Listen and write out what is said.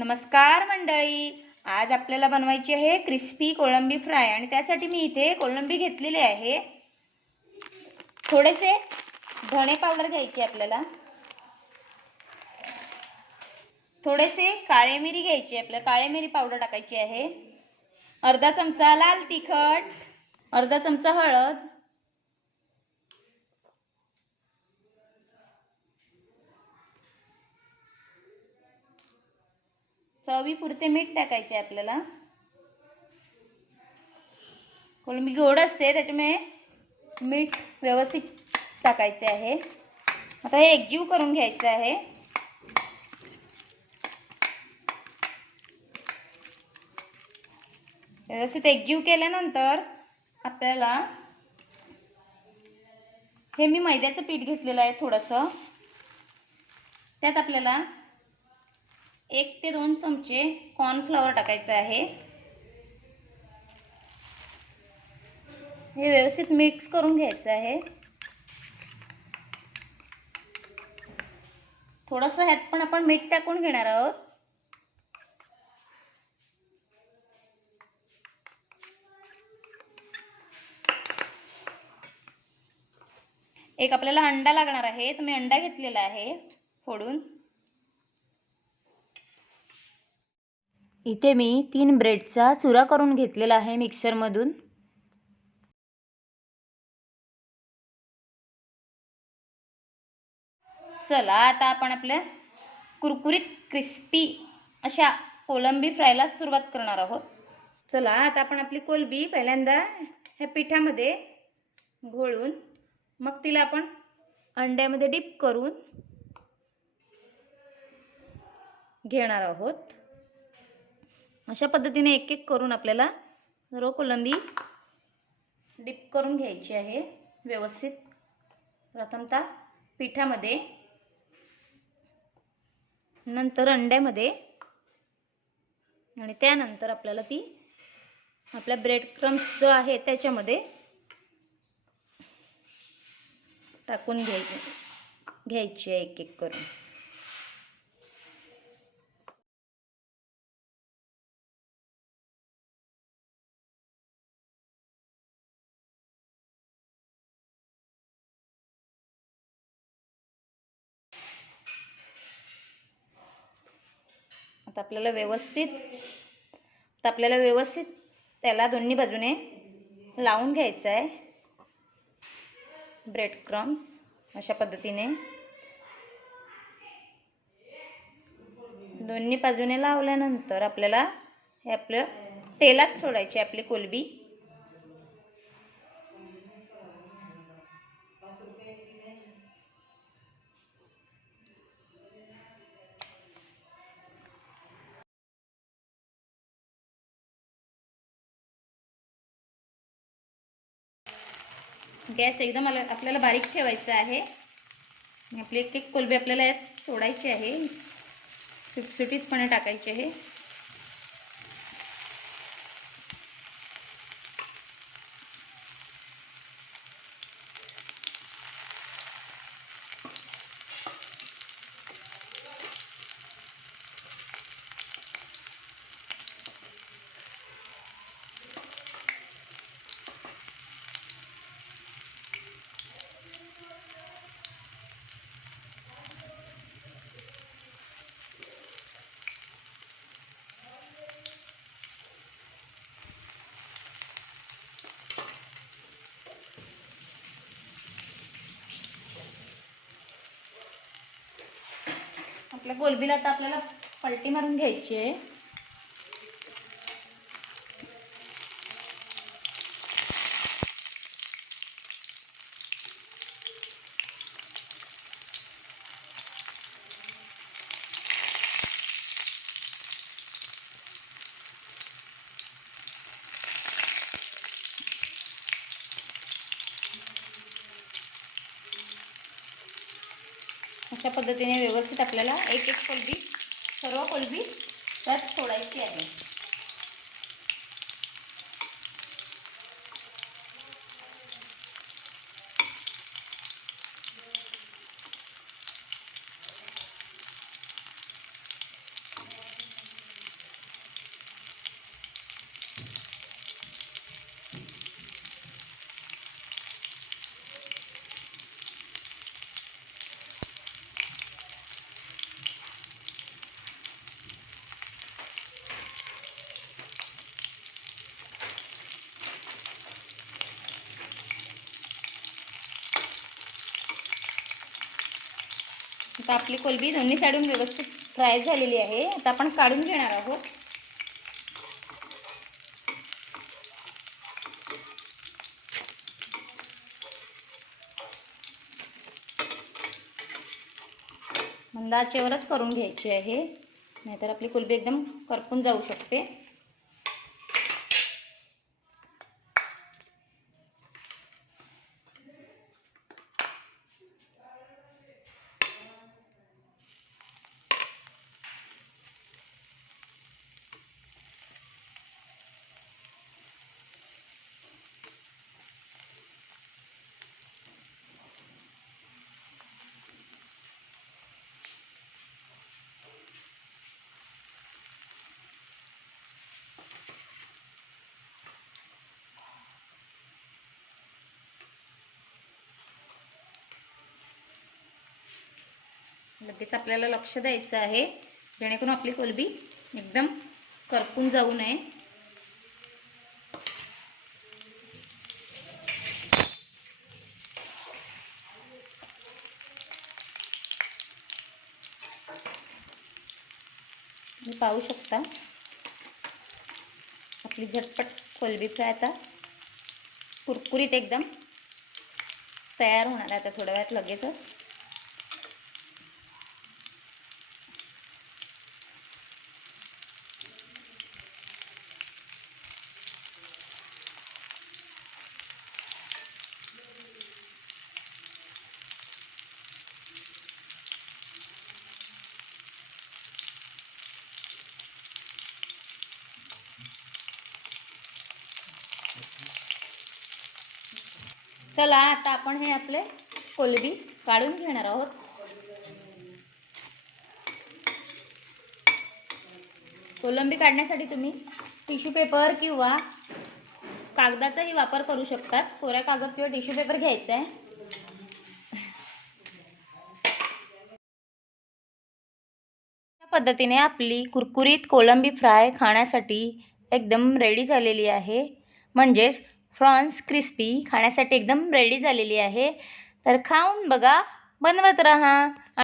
नमस्कार मंडळी. आज आपल्याला बनवायची आहे क्रिस्पी कोळंबी फ्राय आणि त्यासाठी मी इथे कोळंबी घेतलेली आहे. थोडेसे धणे पावडर घ्यायचे आपल्याला. थोडेसे काळे मिरी घ्यायची. आपल्याला काळे मिरी पावडर टाकायची आहे. अर्धा चमचा लाल तिखट अर्धा चमचा हळद चवीपुरते मीठ टाकायचे आपल्याला. कोलंबी गोड असते त्याच्यामुळे मीठ व्यवस्थित टाकायचे आहे. आता हे एकजीव करून घ्यायचं आहे. व्यवस्थित एकजीव केल्यानंतर आपल्याला हे मी मैद्याचं पीठ घेतलेलं आहे थोडंसं. त्यात आपल्याला एक ते दोन चमचे कॉर्नफ्लॉवर टाकायचं आहे. हे व्यवस्थित मिक्स करून घ्यायचं आहे. थोडंसं ह्यात पण आपण मीठ टाकून घेणार आहोत. एक आपल्याला अंडा लागणार आहे तर मी अंडा घेतलेला आहे फोडून. इथे मी तीन ब्रेडचा चुरा करून घेतलेला आहे मिक्सरमधून. चला आता आपण आपल्या कुरकुरीत क्रिस्पी अशा कोलंबी फ्रायला सुरुवात करणार आहोत. चला आता आपण आपली कोलंबी पहिल्यांदा ह्या पिठामध्ये घोळून मग तिला आपण अंड्यामध्ये डिप करून घेणार आहोत. अशा पद्धतीने एक एक करून आपल्याला रो कोलंबी डिप करून घ्यायची आहे. व्यवस्थित. प्रथमतः पिठामध्ये नंतर अंड्यामध्ये आणि त्यानंतर आपल्याला ती आपल्या ब्रेड क्रम्स जो आहे त्याच्यामध्ये टाकून घ्यायची घ्यायची आहे एक एक करून. आता आपल्याला व्यवस्थित आता आपल्याला व्यवस्थित त्याला दोन्ही बाजूने लावून घ्यायचं आहे ब्रेड क्रम्स अशा पद्धतीने. दोन्ही बाजूने लावल्यानंतर आपल्याला हे आपलं तेलात सोडायची आपली कोलबी. गॅस एकदम आपल्याला बारीक ठेवायचा आहे. आपले आपली एक एक कोलबी आपल्याला यात सोडायची आहे. सुटसुटीतपणे टाकायची आहे. आपल्या कोलबीला आता आपल्याला पलटी मारून घ्यायची आहे. अशा पद्धतीने व्यवस्थित आपल्याला एक एक कोलबी सर्व कोलबी त्यात सोडायची आहे. आता आपली कोलबी दोन्ही साईडून व्यवस्थित फ्राय झालेली आहे. आता आपण काढून घेणार आहोत. मंदाचेवरच करून घ्यायची आहे. नाहीतर आपली कोलबी एकदम करपून जाऊ शकते. लगेच आपल्याला लक्ष द्यायचं आहे. जेणेकरून आपली कोलबी एकदम करपून जाऊ नये. तुम्ही पाहू शकता. आपली झटपट कोलबी फ्राय आता कुरकुरीत एकदम तयार होणार आहे आता थोड्या वेळात लगेचच. चला आता आपण हे आपले कोलबी काढून घेणार आहोत. कोलंबी काढण्यासाठी तुम्ही टिश्यू पेपर किंवा कागदाचाही वापर करू शकतात. कोऱ्या कागद किंवा टिश्यू पेपर घ्यायचा आहे. पद्धतीने आपली कुरकुरीत कोलंबी फ्राय खाण्यासाठी एकदम रेडी झालेली आहे. म्हणजेच प्रॉन्स क्रिस्पी खाण्यासाठी एकदम रेडी झालेली आहे. तर खाऊन बघा बनवत राहा.